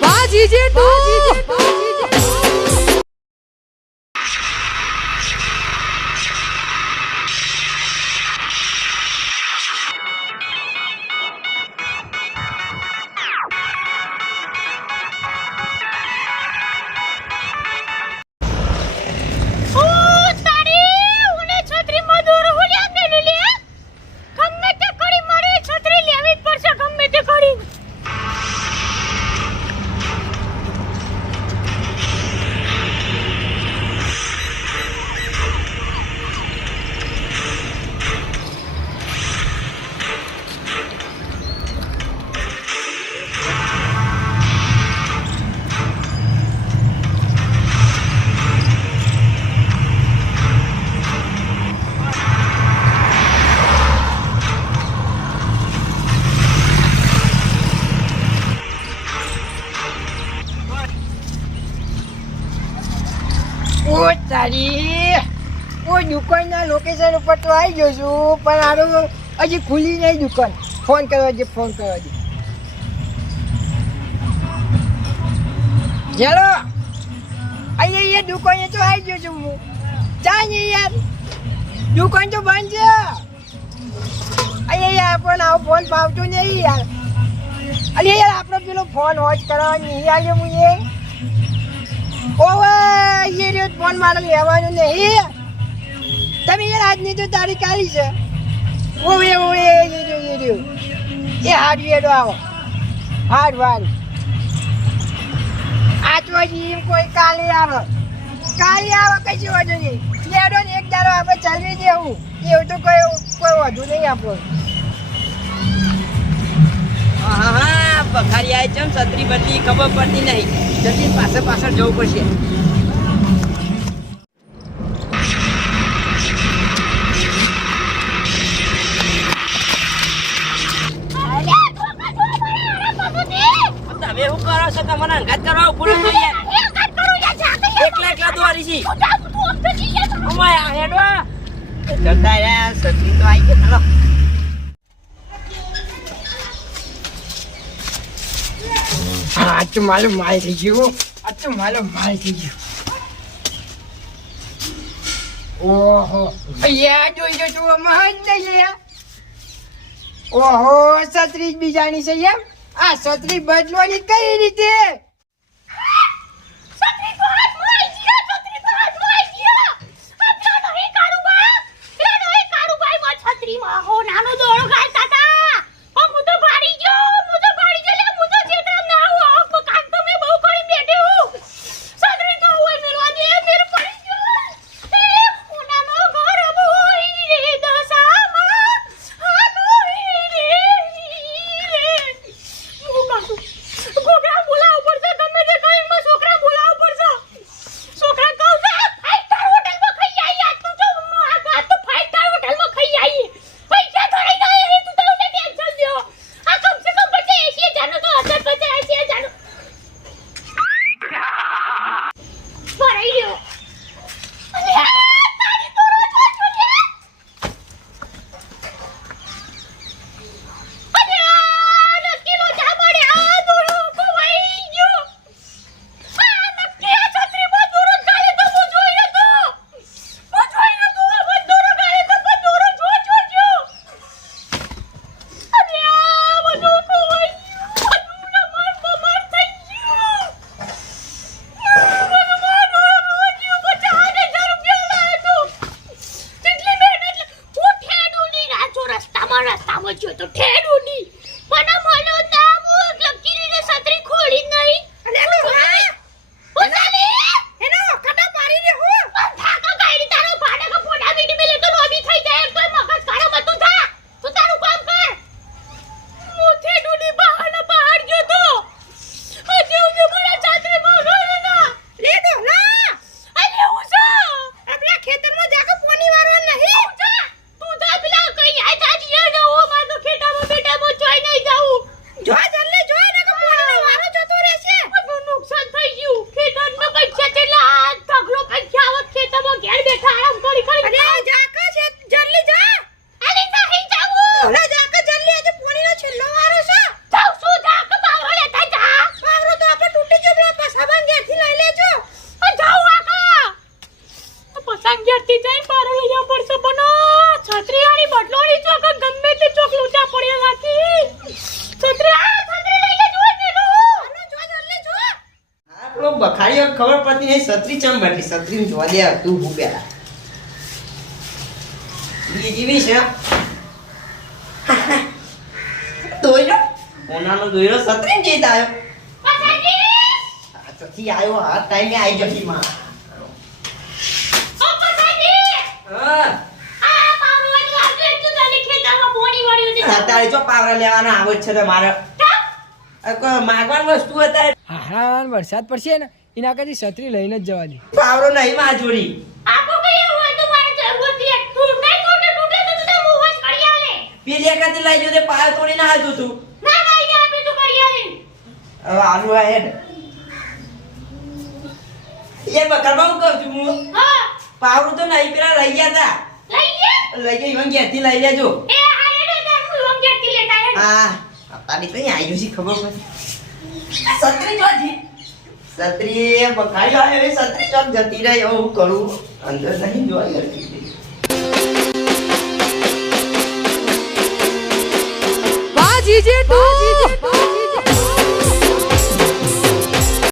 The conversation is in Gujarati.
બાજી જેઠું ઓ તારી ઓ, દુકાનના લોકેશન ઉપર તો આવી ગયો છું, પણ આરો હજી ખુલી નહીં દુકાન. ફોન કરવા દે ફોન કરવા દે ચલો અહીંયા દુકાને તો આવી ગયો છું હું. જા ને યાર. દુકાન તો બંધ છે. અહીંયા પણ આવો ફોન પાવતો નહીં યાર. અરે યાર, આપણો પેલો ફોન વોચ કરવા નહીં આવ્યો હું એ. ઓવે એ રહ્યો ફોન મારે લેવાનો નહીં તમે યાર આજની તો તારીખ આલી છે. ઓવે ઓવે, એ રહ્યો એ રહ્યો, એ હાડ વેડો આવો. હાડ વાડ આચવાજી એમ કોઈ કાલે આવે. કાલે આવે કઈ વધુ નહીં. લેડો ને એક દારો આપણે ચાલવી દેવું. એવું તો કોઈ કોઈ વધુ નહીં આપણું. હા હા બખારી આવે છે છત્રી બત્રી ખબર પડતી નહીં. જલ્દી પાછળ પાછળ જવું પડશે. તમે શું કરો છો? તમને અંગાત કરવા જાતે એકલા એકલા દોરી છી. આ હેડવા જતા રહ્યા સચિન તો આવી ગઈ. ચાલો મારું માલ થઈ ગયું આ તો મારો માલ થઈ ગયો. ઓહો, અહીંયા જોઈ જો તું અમાર જ નહીં લે ઓહો, છત્રી બીજાની છે એમ. આ છત્રી બદલવાની કઈ રીતે? અગિયારથી જઈ પારણી યા પડશે. બનો છત્રી આની બટલોડી ચોક ગમે તે ચોક લૂચા પડે લાકી છત્રી આ છત્રી લઈને જોઈ દેલો અને જો જલ્દી જો. આપણો બખાડીઓ ખબર પડતી નહીં છત્રી ચમ બેઠી? છત્રીને જોવા દે તું ભૂ પેલા જીવી છે? દોયરો ઓનાનો દોયરો છત્રીને જઈ દાયો છત્રી આવ્યો આ ટાઈમે આવી જશે માં અત્યારે જો પાવરા લેવાના આવે જ છે તમારે આ માગવાની વસ્તુ અત્યારે. વરસાદ પડશે ને એના કદી છત્રી લઈને જ જવા દે. પાવરો નહીં માજુરી. આપો મારે પેલી એકાદી લઈ જો તે પાવ તોડીને આવતું તું. ના ના એને આપે તો કરી આલે. હવે આલુ આ હેડ. એ હું કહું છું હું. હા પાવરું તો નહીં પેલા લઈ ગયા તા. લઈ ગયા? ઈવન ઘેરથી લઈ લેજો. એ હા તો તારી કઈ આવી છે ખબર પડી. સત્રી જોજી સત્રી બખાડી આવે સત્રી ચોક જતી રહી એવું કરું. અંદર નહીં જોવા જીજે ટુ!